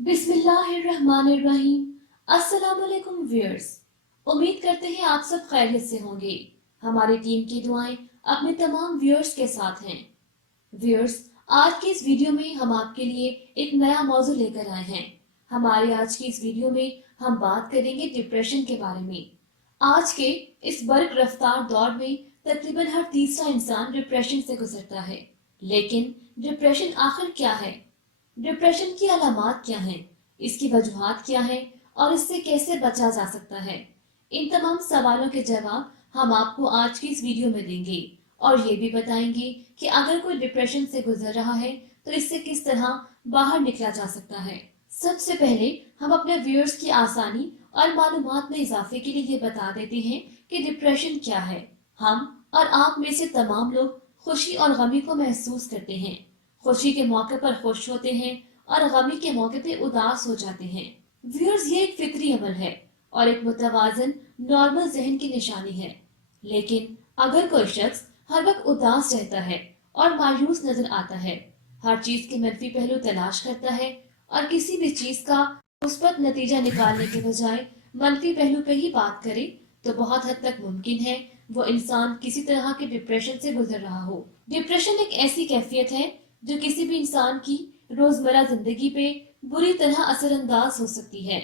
बिस्मिल्लाहिर्रहमानिर्रहीम। अस्सलाम वालेकुम व्यूअर्स। उम्मीद करते हैं आप सब खैरियत से होंगे। हमारी टीम की दुआएं अपने तमाम व्यूअर्स के साथ हैं। व्यूअर्स, आज की इस वीडियो में हम आपके लिए एक नया मौजू लेकर आए हैं। हमारे आज की इस वीडियो में हम बात करेंगे डिप्रेशन के बारे में। आज के इस बर्क रफ्तार दौर में तकरीबन हर तीसरा इंसान डिप्रेशन से गुजरता है। लेकिन डिप्रेशन आखिर क्या है? डिप्रेशन की अलामात क्या हैं? इसकी वजूहात क्या हैं और इससे कैसे बचा जा सकता है? इन तमाम सवालों के जवाब हम आपको आज की इस वीडियो में देंगे और ये भी बताएंगे कि अगर कोई डिप्रेशन से गुजर रहा है तो इससे किस तरह बाहर निकला जा सकता है। सबसे पहले हम अपने व्यूअर्स की आसानी और मालूमात में इजाफे के लिए ये बता देते हैं कि डिप्रेशन क्या है। हम और आप में से तमाम लोग खुशी और गमी को महसूस करते हैं। खुशी के मौके पर खुश होते हैं और गमी के मौके पे उदास हो जाते हैं। व्यूअर्स, ये एक फितरी अमल है और एक मुतवाजन नॉर्मल जहन की निशानी है। लेकिन अगर कोई शख्स हर वक्त उदास रहता है और मायूस नजर आता है, हर चीज के मनफी पहलू तलाश करता है और किसी भी चीज का मुस्बत नतीजा निकालने के बजाय मनफी पहलू पे ही बात करे, तो बहुत हद तक मुमकिन है वो इंसान किसी तरह के डिप्रेशन से गुजर रहा हो। डिप्रेशन एक ऐसी कैफियत है जो किसी भी इंसान की रोजमर्रा जिंदगी पे बुरी तरह असरअंदाज हो सकती है।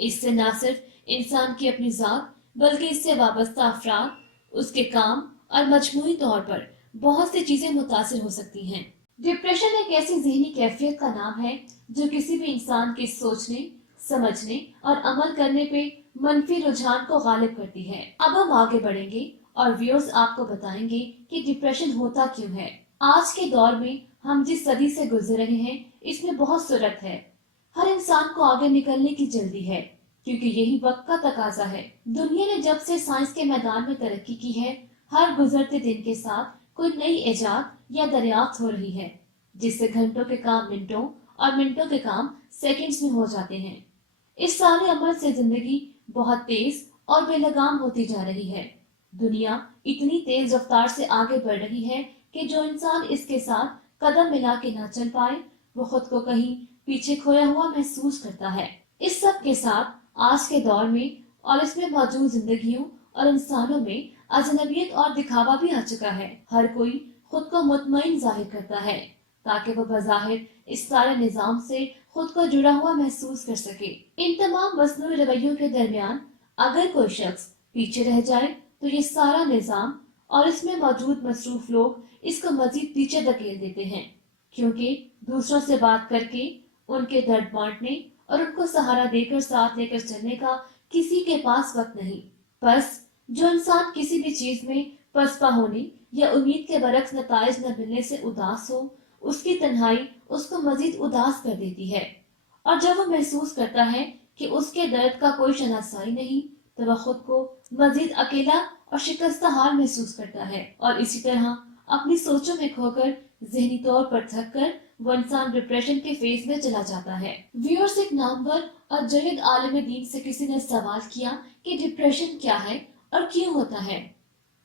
इससे न सिर्फ इंसान की अपनी जात बल्कि इससे वाबस्ता अफराद, उसके काम और मजमूई तौर पर बहुत सी चीजें मुतासिर हो सकती हैं। डिप्रेशन एक ऐसी जहनी कैफियत का नाम है जो किसी भी इंसान के सोचने, समझने और अमल करने पे मनफी रुझान को गालिब करती है। अब हम आगे बढ़ेंगे और व्यूअर्स आपको बताएंगे कि डिप्रेशन होता क्यों है। आज के दौर में हम जिस सदी से गुजर रहे हैं इसमें बहुत सूरत है। हर इंसान को आगे निकलने की जल्दी है क्योंकि यही वक्त का तकाजा है। दुनिया ने जब से साइंस के मैदान में तरक्की की है, हर गुजरते दिन के साथ कोई नई इजाद या दरियाफ्त हो रही है जिससे घंटों के काम मिनटों और मिनटों के काम सेकंड्स में हो जाते हैं। इस सारे अमल से जिंदगी बहुत तेज और बेलगाम होती जा रही है। दुनिया इतनी तेज रफ्तार से आगे बढ़ रही है कि जो इंसान इसके साथ कदम मिला के ना चल पाए वो खुद को कहीं पीछे खोया हुआ महसूस करता है। इस सब के साथ आज के दौर में और इसमें मौजूद जिंदगियों और इंसानों में अजनबियत और दिखावा भी आ चुका है। हर कोई खुद को मुतमईन जाहिर करता है ताकि वो बज़ाहिर इस सारे निजाम से खुद को जुड़ा हुआ महसूस कर सके। इन तमाम मसनूई रवैयों के दरमियान अगर कोई शख्स पीछे रह जाए तो ये सारा निजाम और इसमें मौजूद मसरूफ लोग इसको मजीद पीछे धकेल देते हैं, क्योंकि दूसरों से बात करके उनके दर्द बांटने और उनको सहारा देकर साथ लेकर चलने का किसी के पास वक्त नहीं। बस जो इंसान किसी भी चीज में पसपा होने या उम्मीद के बरक्स नताइज न मिलने से उदास हो, उसकी तन्हाई उसको मजीद उदास कर देती है और जब वो महसूस करता है कि उसके दर्द का कोई शनासाई नहीं, तो वह खुद को मजीद अकेला और शिकस्ता हाल महसूस करता है और इसी तरह अपनी सोचों में खोकर जहनी तौर पर थक कर वो इंसान डिप्रेशन के फेज में चला जाता है। व्यूअर्स, एक नामवर और जहीद आलिम दीन से किसी ने सवाल किया कि डिप्रेशन क्या है और क्यों होता है।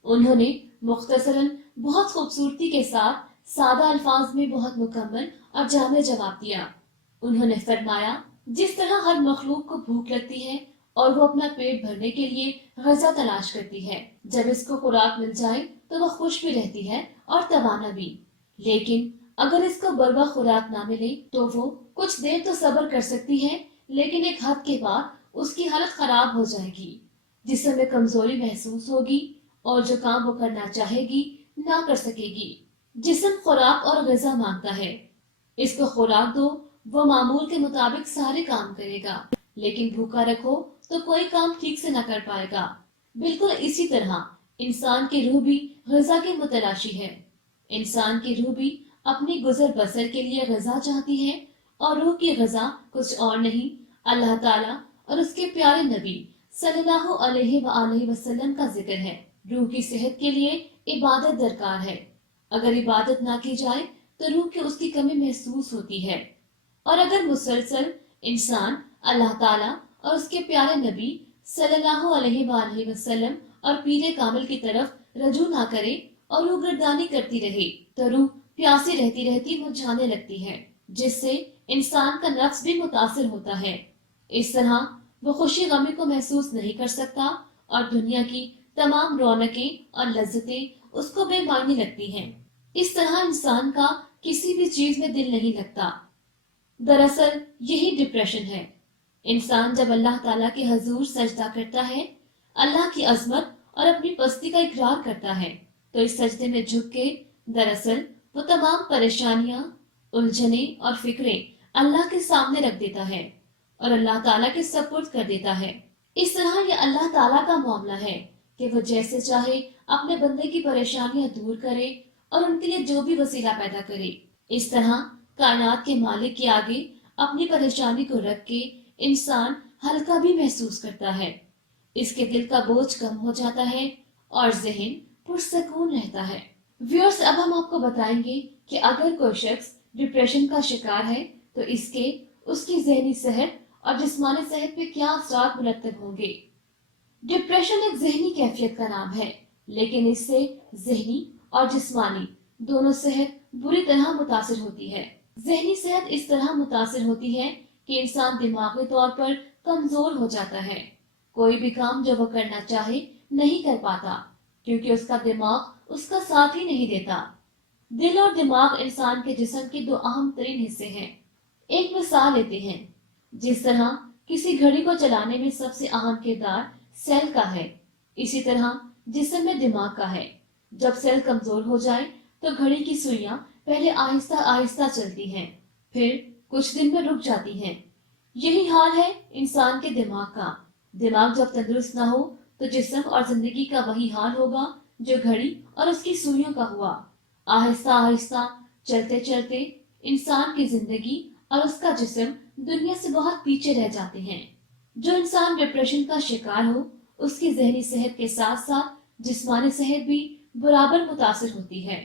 उन्होंने मुख्तसरन बहुत खूबसूरती के साथ सादा अल्फाज में बहुत मुकम्मल और जामे जवाब दिया। उन्होंने फरमाया, जिस तरह हर मखलूक को भूख लगती है और वो अपना पेट भरने के लिए गज़ा तलाश करती है, जब इसको खुराक मिल जाए तो वह खुश भी रहती है और तवाना भी। लेकिन अगर इसको बरवक्त खुराक ना मिले तो वो कुछ देर तो सब्र कर सकती है, लेकिन एक हद के बाद उसकी हालत खराब हो जाएगी, जिससे में कमजोरी महसूस होगी और जो काम वो करना चाहेगी ना कर सकेगी। जिस्म खुराक और ग़िज़ा मांगता है, इसको खुराक दो, वो मामूल के मुताबिक सारे काम करेगा, लेकिन भूखा रखो तो कोई काम ठीक से न कर पाएगा। बिल्कुल इसी तरह इंसान की रूह भी ग़िज़ा की मुतलाशी है। इंसान की रूह भी अपनी गुजर बसर के लिए ग़िज़ा चाहती है और रूह की ग़िज़ा कुछ और नहीं, अल्लाह ताला और उसके प्यारे नबी सल्लल्लाहु अलैहि वसल्लम का जिक्र है। रूह की सेहत के लिए इबादत दरकार है। अगर इबादत ना की जाए तो रूह की उसकी कमी महसूस होती है और अगर मुसलसल इंसान अल्लाह ताला और उसके प्यारे नबी सल्लल्लाहु अलैहि वसल्लम और पीरे कामिल की तरफ रजू ना करे और रूह गर्दानी करती रहे तो रूह प्यासी रहती रहती मुरझाने लगती है। जिससे इंसान का नफ्स भी मुतासिर होता है। इस तरह वो खुशी गमी को महसूस नहीं कर सकता और दुनिया की तमाम रौनकें और लज्जतें उसको बेमायने लगती हैं। इस तरह इंसान का किसी भी चीज में दिल नहीं लगता। दरअसल यही डिप्रेशन है। इंसान जब अल्लाह ताला के हजूर सजदा करता है, अल्लाह की अजमत और अपनी पस्ती का इकरार करता है, तो इस सजदे में झुक के दरअसल वो तमाम परेशानियां, उलझने और फिक्रें अल्लाह के सामने रख देता है और अल्लाह ताला के सपुर्द कर देता है। इस तरह ये अल्लाह ताला का मामला है कि वो जैसे चाहे अपने बंदे की परेशानियां दूर करे और उनके लिए जो भी वसीला पैदा करे। इस तरह कायनात के मालिक के आगे अपनी परेशानी को रख के इंसान हल्का भी महसूस करता है। इसके दिल का बोझ कम हो जाता है और जहन पुरसकून रहता है। व्यूअर्स, अब हम आपको बताएंगे कि अगर कोई शख्स डिप्रेशन का शिकार है तो इसके उसकी जहनी सेहत और जिस्मानी सेहत पे क्या असरात मुरतब होंगे। डिप्रेशन एक जहनी कैफियत का नाम है, लेकिन इससे जहनी और जिस्मानी दोनों सेहत बुरी तरह मुतासिर होती है। जहनी सेहत इस तरह मुतासिर होती है कि इंसान दिमागी तौर पर कमजोर हो जाता है। कोई भी काम जो वो करना चाहे नहीं कर पाता, क्योंकि उसका दिमाग उसका साथ ही नहीं देता। दिल और दिमाग इंसान के जिस्म के दो अहम तरीन हिस्से हैं। एक मिसाल लेते हैं। जिस तरह किसी घड़ी को चलाने में सबसे अहम किरदार सेल का है, इसी तरह जिस्म में दिमाग का है। जब सेल कमजोर हो जाए तो घड़ी की सुइयां पहले आहिस्ता आहिस्ता चलती हैं, फिर कुछ दिन में रुक जाती हैं। यही हाल है इंसान के दिमाग का। दिमाग जब तंदुरुस्त ना हो तो जिस्म और जिंदगी का वही हाल होगा जो घड़ी और उसकी सुइयों का हुआ। आहिस्ता आहिस्ता चलते चलते इंसान की जिंदगी और उसका जिस्म दुनिया से बहुत पीछे रह जाते हैं। जो इंसान डिप्रेशन का शिकार हो, उसकी जहनी सेहत के साथ साथ जिस्मानी सेहत भी बराबर मुतासिर होती है।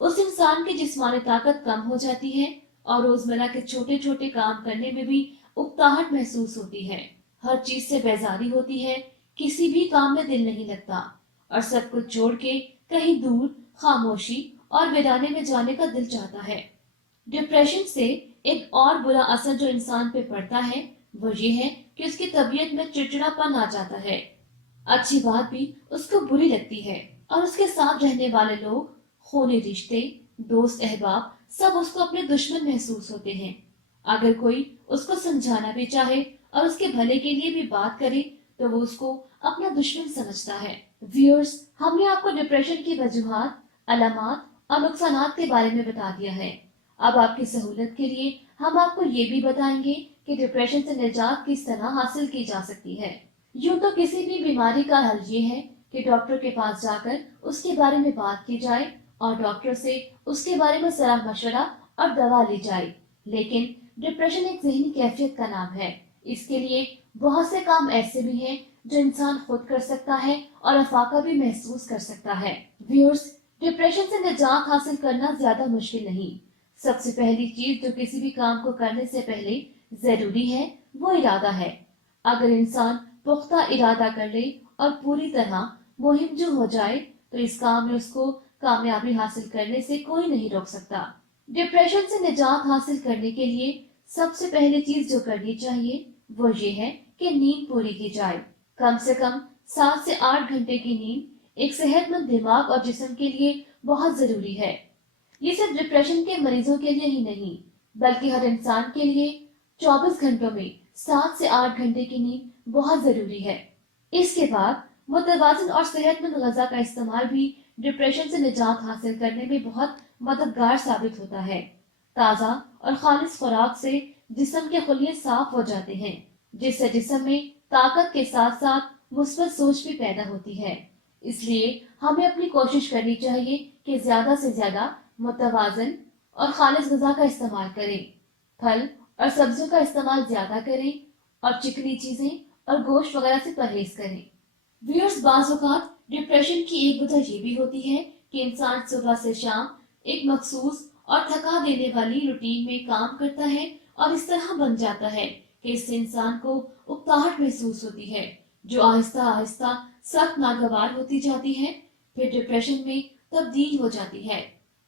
उस इंसान की जिस्मानी ताकत कम हो जाती है और रोजमर्रा के छोटे छोटे काम करने में भी उकताहट महसूस होती है। हर चीज से बेजारी होती है, किसी भी काम में दिल नहीं लगता और सब कुछ छोड़ के कहीं दूर खामोशी और वीराने में जाने का दिल चाहता है। डिप्रेशन से एक और बुरा असर जो इंसान पे पड़ता है वो ये है कि उसकी तबीयत में चिड़चिड़ापन आ जाता है। अच्छी बात भी उसको बुरी लगती है और उसके साथ रहने वाले लोग, खूनी रिश्ते, दोस्त अहबाब सब उसको अपने दुश्मन महसूस होते हैं। अगर कोई उसको समझाना भी चाहे और उसके भले के लिए भी बात करे तो वो उसको अपना दुश्मन समझता है। व्यूअर्स, हमने आपको डिप्रेशन की वजूहात, अलामात और नुकसानात के बारे में बता दिया है। अब आपकी सहूलत के लिए हम आपको ये भी बताएंगे कि डिप्रेशन से निजात किस तरह हासिल की जा सकती है। यूं तो किसी भी बीमारी का हल ये है कि डॉक्टर के पास जाकर उसके बारे में बात की जाए और डॉक्टर से उसके बारे में सलाह मशवरा और दवा ली जाए। लेकिन डिप्रेशन एक जहनी कैफियत का नाम है। इसके लिए बहुत से काम ऐसे भी हैं जो इंसान खुद कर सकता है और अफाका भी महसूस कर सकता है। व्यूअर्स, डिप्रेशन से निजात हासिल करना ज्यादा मुश्किल नहीं। सबसे पहली चीज जो किसी भी काम को करने से पहले जरूरी है वो इरादा है। अगर इंसान पुख्ता इरादा कर ले और पूरी तरह मुहिमजू हो जाए तो इस काम में उसको कामयाबी हासिल करने से कोई नहीं रोक सकता। डिप्रेशन से निजात हासिल करने के लिए सबसे पहली चीज जो करनी चाहिए वो ये है कि नींद पूरी की जाए। कम से कम 7 से 8 घंटे की नींद एक सेहतमंद दिमाग और जिस्म के लिए बहुत जरूरी है। ये सिर्फ डिप्रेशन के मरीजों के लिए ही नहीं, बल्कि हर इंसान के लिए 24 घंटों में 7 से 8 घंटे की नींद बहुत जरूरी है। इसके बाद मुतवाज़िन और सेहतमंद ग़िज़ा का इस्तेमाल भी डिप्रेशन से निजात हासिल करने में बहुत मददगार साबित होता है। ताज़ा और खालिस खुराक से जिस्म के खुलिये साफ हो जाते हैं, जिससे जिस्म में ताकत के साथ साथ मुस्बत सोच भी पैदा होती है। इसलिए हमें अपनी कोशिश करनी चाहिए कि ज्यादा से ज्यादा मुतवाज़िन और खालिस ग़िज़ा का इस्तेमाल करें। फल और सब्जियों का इस्तेमाल ज्यादा करें और चिकनी चीजें और गोश्त वगैरह से परहेज करें। व्यूअर्स, बाज़ औक़ात डिप्रेशन की एक वजह ये भी होती है कि इंसान सुबह से शाम एक मखसूस और थका देने वाली रूटीन में काम करता है और इस तरह बन जाता है कि इससे इंसान को उकताहट महसूस होती है, जो आहिस्ता आहिस्ता सख्त नागवार होती जाती है, फिर डिप्रेशन में तब्दील हो जाती है।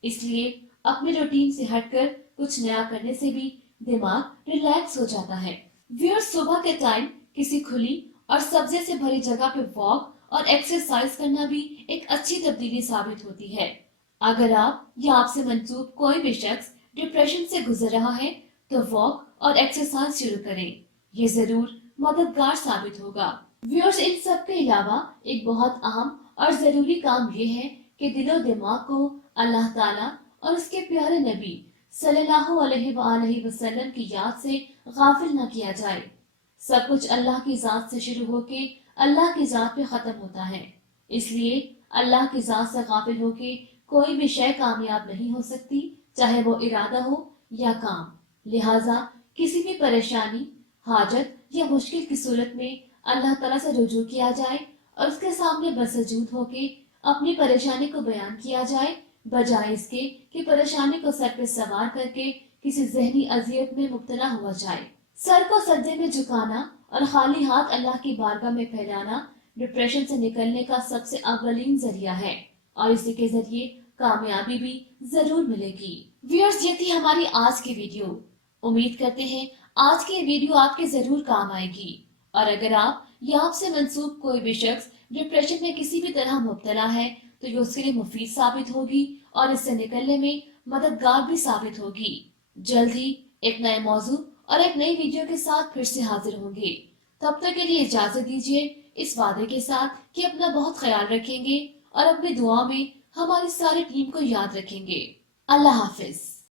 इसलिए अपने रूटीन से हटकर कुछ नया करने से भी दिमाग रिलैक्स हो जाता है। व्यूअर्स, सुबह के टाइम किसी खुली और सब्जे से भरी जगह पे वॉक और एक्सरसाइज करना भी एक अच्छी तब्दीली साबित होती है। अगर आप या आपसे मंसूब कोई भी शख्स डिप्रेशन से गुजर रहा है तो वॉक और एक्सरसाइज शुरू करें। ये जरूर मददगार साबित होगा। व्यूअर्स, इन सब के अलावा एक बहुत अहम और जरूरी काम ये है कि दिलो दिमाग को अल्लाह ताला और उसके प्यारे नबी सल्लल्लाहु अलैहि वसल्लम की याद से गाफिल न किया जाए। सब कुछ अल्लाह की जात से शुरू होके अल्लाह की जात पे खत्म होता है, इसलिए अल्लाह की जात से गाफिल होके कोई भी शय कामयाब नहीं हो सकती, चाहे वो इरादा हो या काम। लिहाजा किसी भी परेशानी, हाजत या मुश्किल की सूरत में अल्लाह ताला से रुजू किया जाए और उसके सामने बसजूद होके अपनी परेशानी को बयान किया जाए, बजाय इसके कि परेशानी को सर पे सवार करके किसी जहनी अजियत में मुब्तला हुआ जाए। सर को सज्जे में झुकाना और खाली हाथ अल्लाह की बारगाह में फैलाना डिप्रेशन से निकलने का सबसे अव्वलीन जरिया है और इसी के जरिए कामयाबी भी जरूर मिलेगी। व्यूअर्स, ये थी हमारी आज की वीडियो। उम्मीद करते हैं आज की ये वीडियो आपके जरूर काम आएगी और अगर आप या आपसे मंसूब कोई भी शख्स डिप्रेशन में किसी भी तरह मुब्तला है तो ये उसके लिए मुफीद साबित होगी और इससे निकलने में मददगार भी साबित होगी। जल्द ही एक नए मौजू और एक नई वीडियो के साथ फिर से हाजिर होंगे। तब तक के लिए इजाजत दीजिए, इस वादे के साथ कि अपना बहुत ख्याल रखेंगे और अपनी दुआ में हमारी सारी टीम को याद रखेंगे। अल्लाह हाफिज।